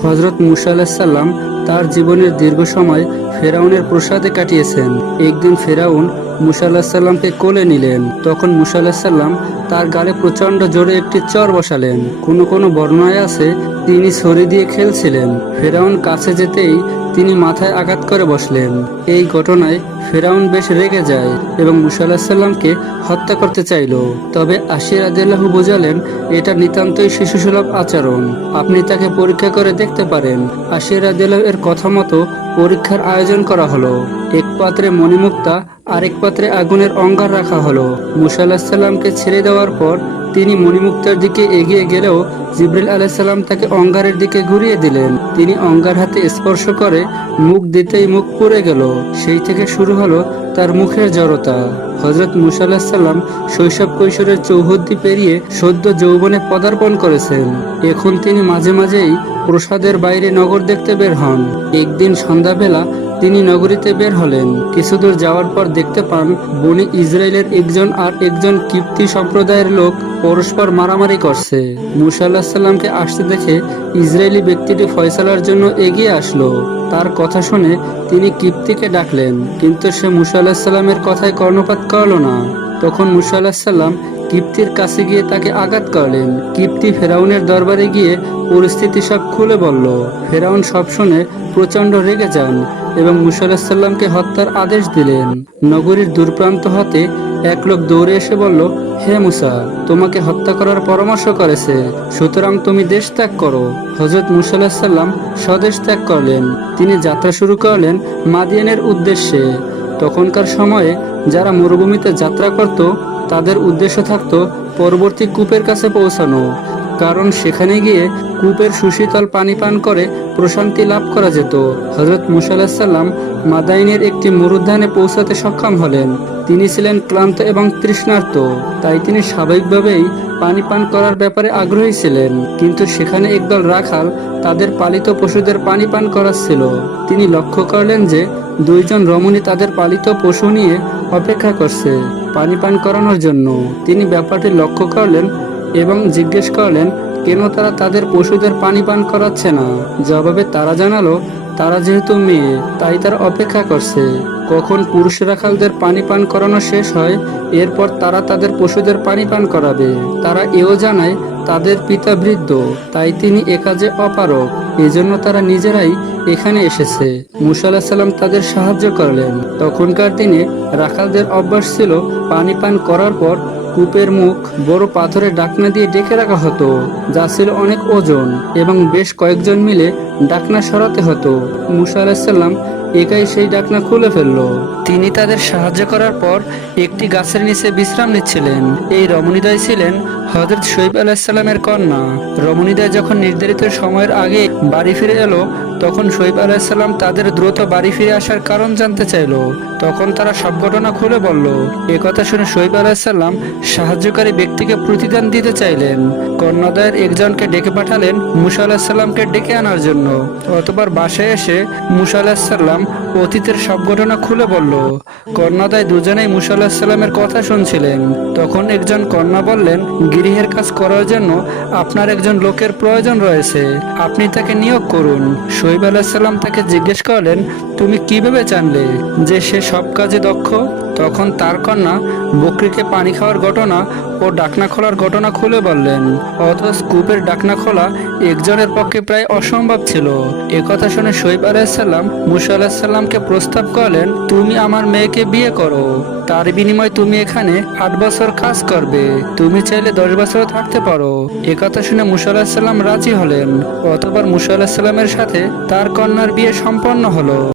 হজরত মুসা আলাহিসাল্লাম তার জীবনের দীর্ঘ সময় ফেরাউনের প্রসাদে কাটিয়েছেন। একদিন ফেরাউন মুসা আলাহিসাল্লামকে কোলে নিলেন। তখন মুসা আলাহিসাল্লাম তার গালে প্রচণ্ড জোরে একটি চর বসালেন। কোনো কোনো বর্ণায় আছে তিনি ছড়ি দিয়ে খেলছিলেন। ফেরাউন কাছে যেতেই তিনি মাথায় আঘাত করে বসলেন। এই ঘটনায় ফেরাউন বেশ রেগে যায় এবং মুসা আলাহিসাল্লামকে হত্যা করতে চাইল। তবে আশির আদিল্লাহু বোঝালেন, এটা নিতান্তই শিশুসুলভ আচরণ। আপনি তাকে পরীক্ষা করে দেখতে পারেন। আশির আদিল্লাহ এর কথা মতো পরীক্ষার আয়োজন করা হলো। এক পাত্রে মণিমুক্তা, আরেক পাত্রে আগুনের অঙ্গার রাখা হলো। মুসা আলাহিসাল্লামকে ছেড়ে দেওয়ার পর তিনি মণিমুক্তার দিকে এগিয়ে গেলেও জিব্রিল আলাইসাল্লাম তাকে অঙ্গারের দিকে ঘুরিয়ে দিলেন। তিনি অঙ্গার হাতে স্পর্শ করে মুখ দিতেই মুখ পড়ে গেল। সেই থেকে শুরু হলো তার মুখের জড়তা। হজরত মুসা আলাহিসাল্লাম শৈশব কৈশোরের চৌহদ্দি পেরিয়ে সদ্য যৌবনে পদার্পণ করেছেন। এখন তিনি মাঝে মাঝেই প্রসাদের বাইরে নগর দেখতে বের হন। একদিন সন্ধ্যাবেলা তিনি নগরীতে বের হলেন। কিছুদূর যাওয়ার পর দেখতে পান বনি ইসরায়েলের একজন আর একজন কিপ্তি সম্প্রদায়ের লোক পরস্পর মারামারি করছে। মুসা আল্লাহ সাল্লামকে আসতে দেখে ইসরায়েলি ব্যক্তিটি ফয়সালার জন্য এগিয়ে আসলো। তার কথা শুনে তিনি কিপ্তিকে ডাকলেন, কিন্তু সে মুসা আল্লাহ সাল্লামের কথায় কর্ণপাত করল না। তখন মুসা আল্লাহ সাল্লাম কিপ্তির কাছে গিয়ে তাকে আঘাত করলেন। কিপ্তি ফেরাউনের দরবারে গিয়ে পরিস্থিতি সব খুলে বলল, ফেরাউন সব শুনে প্রচণ্ড রেগে যান এবং মুসা আলাহিসাল্লামকে সাল্লামকে হত্যার আদেশ দিলেন। নগরীর দূরপ্রান্ত হতে এক লোক দৌড়ে এসে বলল, হে মুসা, তোমাকে হত্যা করার পরামর্শ করেছে। সুতরাং তুমি দেশ ত্যাগ করো। হজরত মুসা আলাহিসাল্লাম স্বদেশ ত্যাগ করলেন। তিনি যাত্রা শুরু করলেন মাদিয়ানের উদ্দেশ্যে। তখনকার সময়ে যারা মরুভূমিতে যাত্রা করত তাদের উদ্দেশ্য থাকত পরবর্তী কূপের কাছে পৌঁছানো। কারণ সেখানে গিয়ে কূপের সুশীতল পানি পান করে প্রশান্তি লাভ করা যেত। হজরত মুসা আলাহিসাল্লাম মাদাইনের একটি মরুদ্যানে পৌঁছাতে সক্ষম হলেন। তিনি ছিলেন ক্লান্ত এবং তৃষ্ণার্ত, তাই তিনি স্বাভাবিকভাবেই পানি পান করার ব্যাপারে আগ্রহী ছিলেন। কিন্তু সেখানে একদল রাখাল তাদের পালিত পশুদের পানি পান করাচ্ছিল। তিনি লক্ষ্য করলেন যে দুইজন রমণী তাদের পালিত পশু নিয়ে অপেক্ষা করছে পানি পান করানোর জন্য। তিনি ব্যাপারটি লক্ষ্য করলেন এবং জিজ্ঞেস করলেন, কেন তারা তাদের পশুদের পানি পান করাচ্ছে না? জবাবে তারা জানালো, তারা যেহেতু মেয়ে, তাই তারা অপেক্ষা করছে। কখন পুরুষ রাখালদের পানি পান করানো শেষ হয়, এরপর তারা তাদের পশুদের পানি পান করাবে। তারা এও জানায়, তাদের পিতা বৃদ্ধ, তাই তিনি এ কাজে অপারক এজন্য তারা নিজেরাই এখানে এসেছে। মুসা সাল্লাম তাদের সাহায্য করলেন। তখনকার দিনে রাখালদের অভ্যাস ছিল পানি পান করার পর কূপের মুখ বড় পাথরের ডাকনা দিয়ে ডেকে রাখা হতো, যা ছিল অনেক ওজন এবং বেশ কয়েকজন মিলে ডাকনা সরাতে হতো। মুসা আলাহিসাল্লাম একাই সেই ডাকনা খুলে ফেলল। তিনি তাদের সাহায্য করার পর একটি গাছের নিচে বিশ্রাম নিচ্ছিলেন। এই রমণীদয় ছিলেন হজরত শৈব আলাহিসাল্লামের কন্যা। রমণীদয় যখন নির্ধারিত সময়ের আগে বাড়ি ফিরে এলো, তখন শৈব আলাহিসাল্লাম তাদের দ্রুত বাড়ি ফিরে আসার কারণ জানতে চাইল। তখন তারা সব ঘটনা খুলে বলল, এ কথা শুনে শৈব আলাহিসাল্লাম সাহায্যকারী ব্যক্তিকে প্রতিদান দিতে চাইলেন। কন্যাদয়ের একজনকে ডেকে পাঠালেন মুসা আলাহিসাল্লামকে ডেকে আনার জন্য। অতবার বাসায় এসে মুসা আলাহিসাল্লাম অতীতের সব ঘটনা খুলে বলল। কন্যাদয় দুজনেই মুসা আলাহিসাল্লামের কথা শুনছিলেন। তখন একজন কন্যা বললেন, গৃহের কাজ করার জন্য আপনার একজন লোকের প্রয়োজন রয়েছে। আপনি তাকে নিয়োগ করুন। শহীব আলাহিসাল্লাম তাকে জিজ্ঞেস করলেন, তুমি কীভাবে জানলে যে সে সব কাজে দক্ষ? তখন তার কন্যা বকরিকে পানি খাওয়ার ঘটনা ও ডাকনা খোলার ঘটনা খুলে বললেন। অথচ কূপের ডাকনা খোলা একজনের পক্ষে প্রায় অসম্ভব ছিল। কথা শুনে শহীব আলাহিসাল্লাম মুসা আলাহিসাল্লামকে প্রস্তাব করলেন, তুমি আমার মেয়েকে বিয়ে করো। তার বিনিময়ে তুমি এখানে আট বছর কাজ করবে। তুমি চাইলে দশ বছর থাকতে পারো। কথা শুনে মুসা আলাহিসাল্লাম রাজি হলেন। অতবার মুসা আলাহিসাল্লামের সাথে তার কন্যার বিয়ে সম্পন্ন হলো।